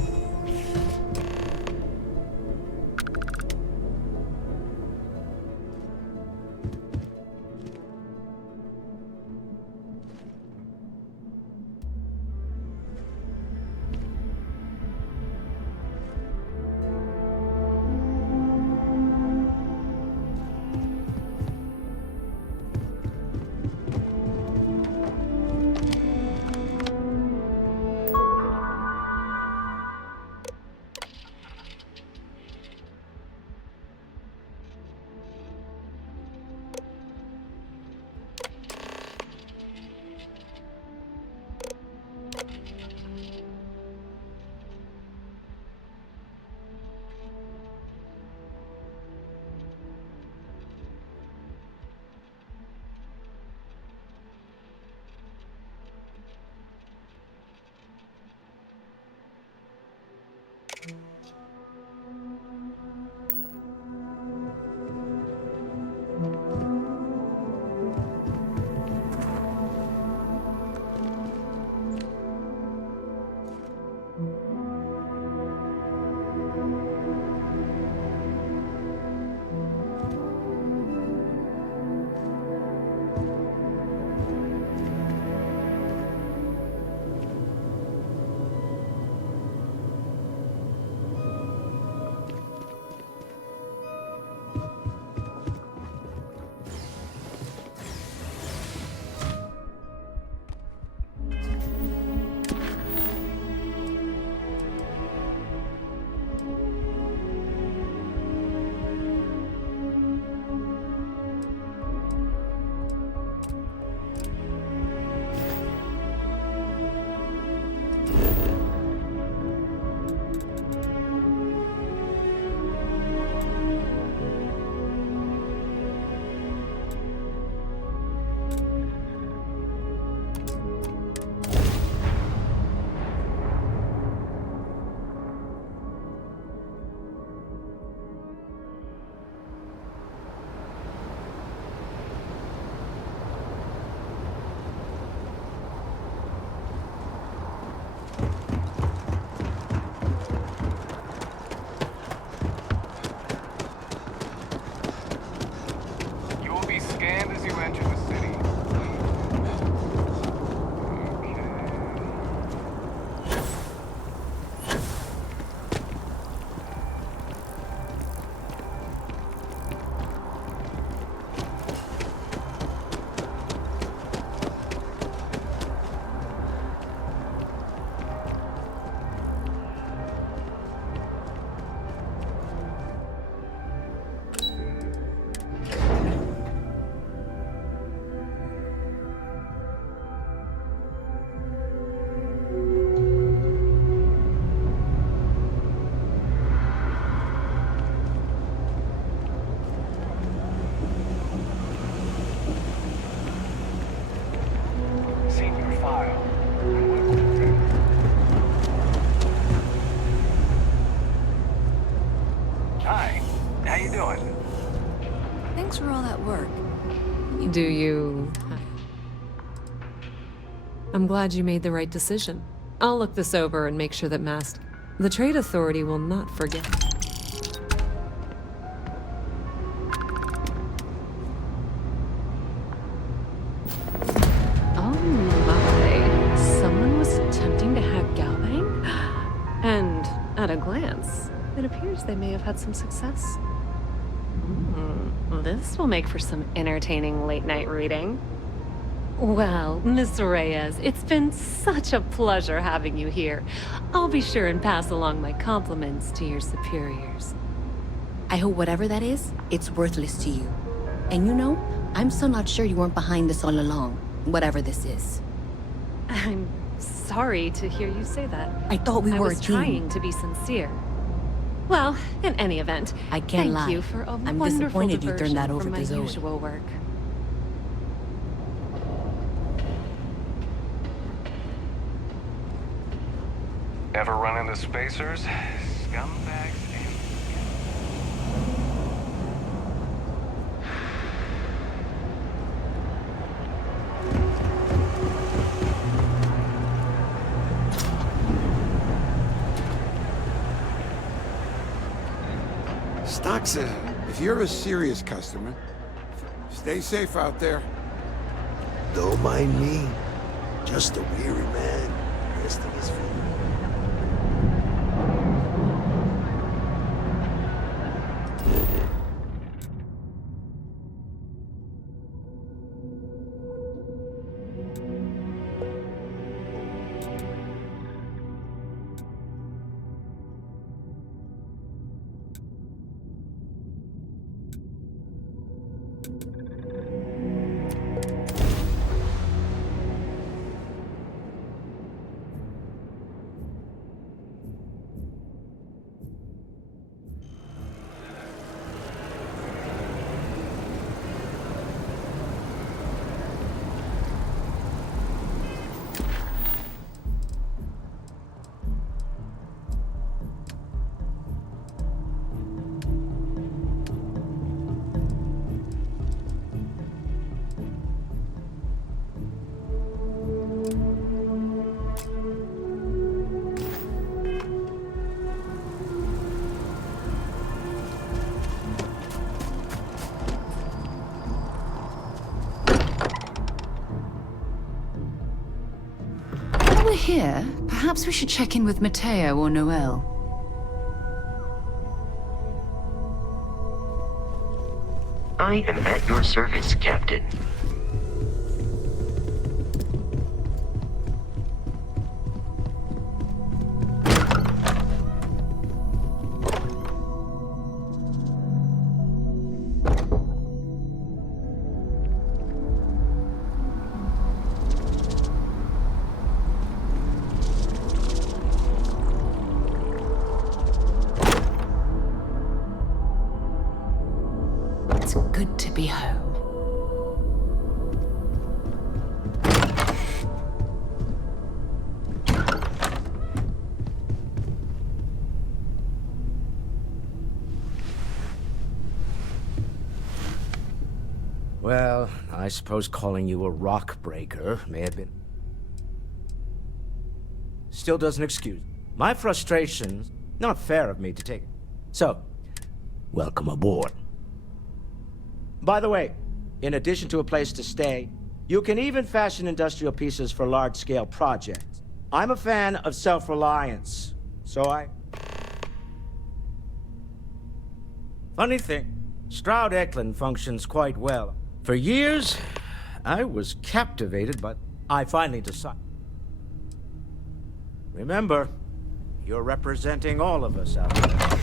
Do you... I'm glad you made the right decision. I'll look this over and make sure that the Trade Authority will not forget. Oh my. Someone was attempting to hack Galbang? And at a glance, it appears they may have had some success. This will make for some entertaining late-night reading. Well, Miss Reyes, it's been such a pleasure having you here. I'll be sure and pass along my compliments to your superiors. I hope whatever that is, it's worthless to you. And you know, I'm still not sure you weren't behind this all along, whatever this is. I'm sorry to hear you say that. I thought we were a was team. trying to be sincere. Well, in any event, I can't lie. Thank you for a I'm wonderful disappointed you diversion turned that over from to my Zoe. usual work. Ever run into spacers? Scumbags and... Stockton, if you're a serious customer, stay safe out there. Don't mind me. Just a weary man, resting his feet. While we're here, perhaps we should check in with Mateo or Noel. I am at your service, Captain. It's good to be home. Well, I suppose calling you a rock breaker may have been... Still doesn't excuse my frustrations. Not fair of me to take. So, welcome aboard. By the way, in addition to a place to stay, you can even fashion industrial pieces for large-scale projects. I'm a fan of self-reliance, so Funny thing, Stroud Eklund functions quite well. For years, I was captivated, but I finally decided. Remember, you're representing all of us out there.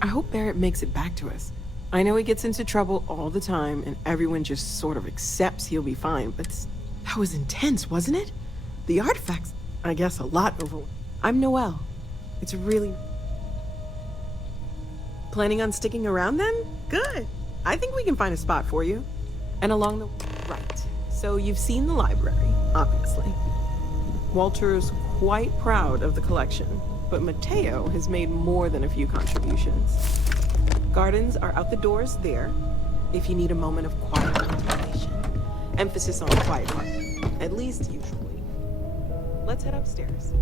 I hope Barrett makes it back to us. I know he gets into trouble all the time, and everyone just sort of accepts he'll be fine, but that was intense, wasn't it? The artifacts, I guess a lot over... I'm Noel. It's really... Planning on sticking around then? Good. I think we can find a spot for you. And along the... Right. So you've seen the library, obviously. Walter's quite proud of the collection. but Mateo has made more than a few contributions. Gardens are out the doors there, if you need a moment of quiet contemplation. Emphasis on quiet part, at least usually. Let's head upstairs.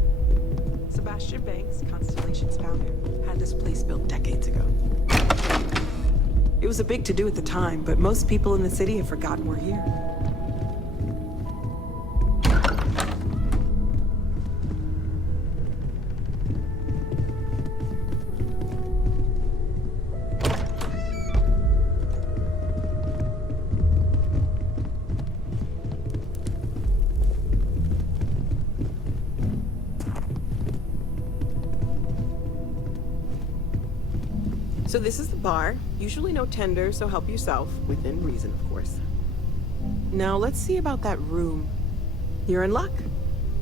Sebastian Banks, Constellation's founder, had this place built decades ago. It was a big to-do at the time, but most people in the city have forgotten we're here. So this is the bar. Usually no tender, so help yourself. Within reason, of course. Now let's see about that room. You're in luck.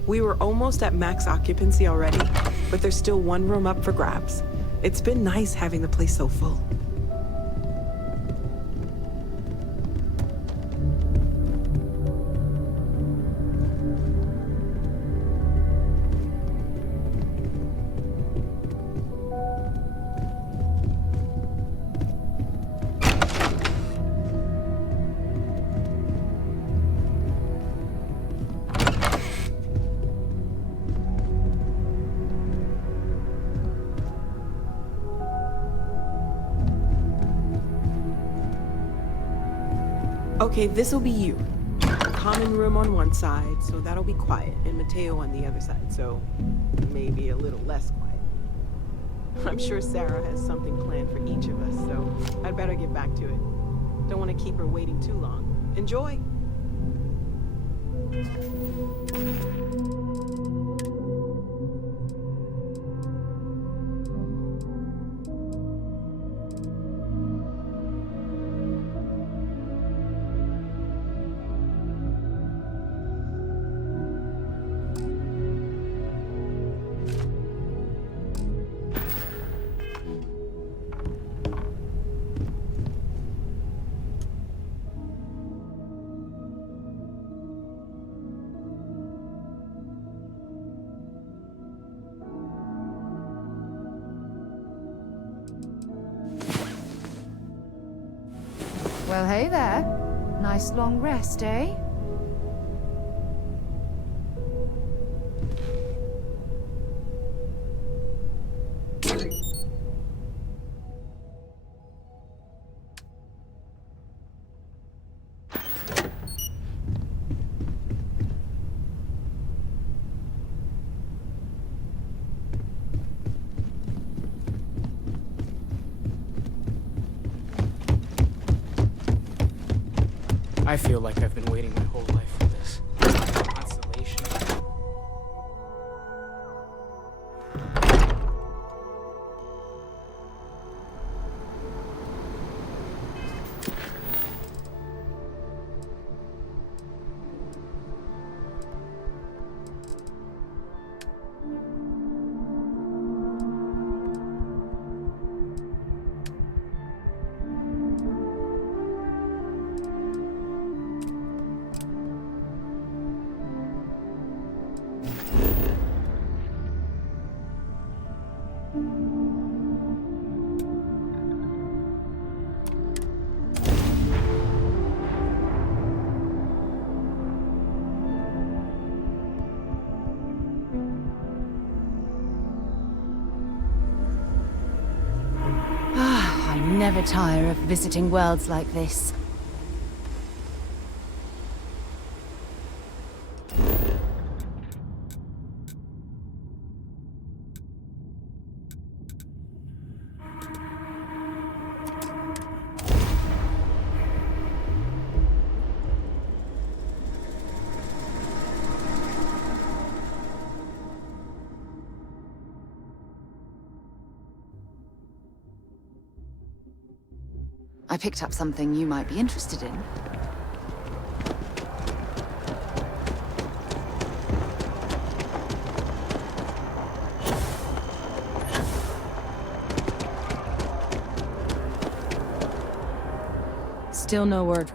We were almost at max occupancy already, but there's still one room up for grabs. It's been nice having the place so full. Okay, this'll be you. Common room on one side, so that'll be quiet, and Mateo on the other side, so maybe a little less quiet. I'm sure Sarah has something planned for each of us, so I'd better get back to it. Don't want to keep her waiting too long. Enjoy! Well, hey there. Nice long rest, eh? I feel like I've been waiting my whole life for this. Constellation. I never tire of visiting worlds like this. I picked up something you might be interested in. Still no word.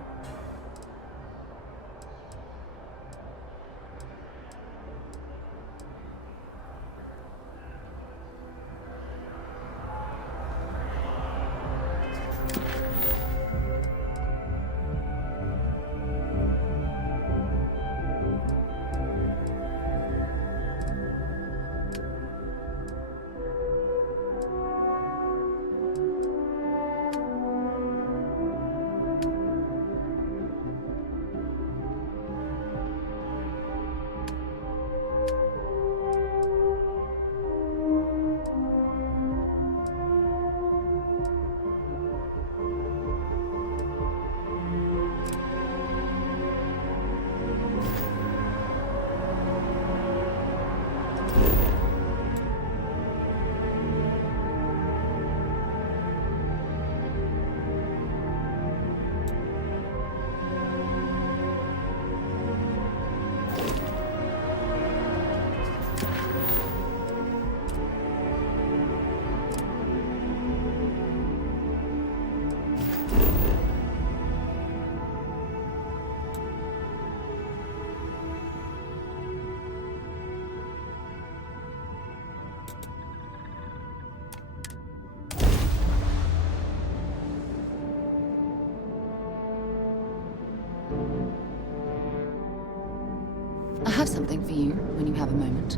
have something for you when you have a moment.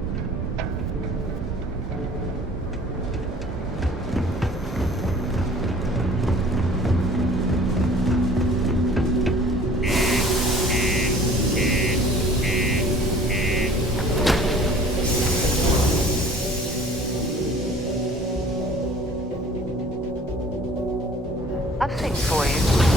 A thing for you.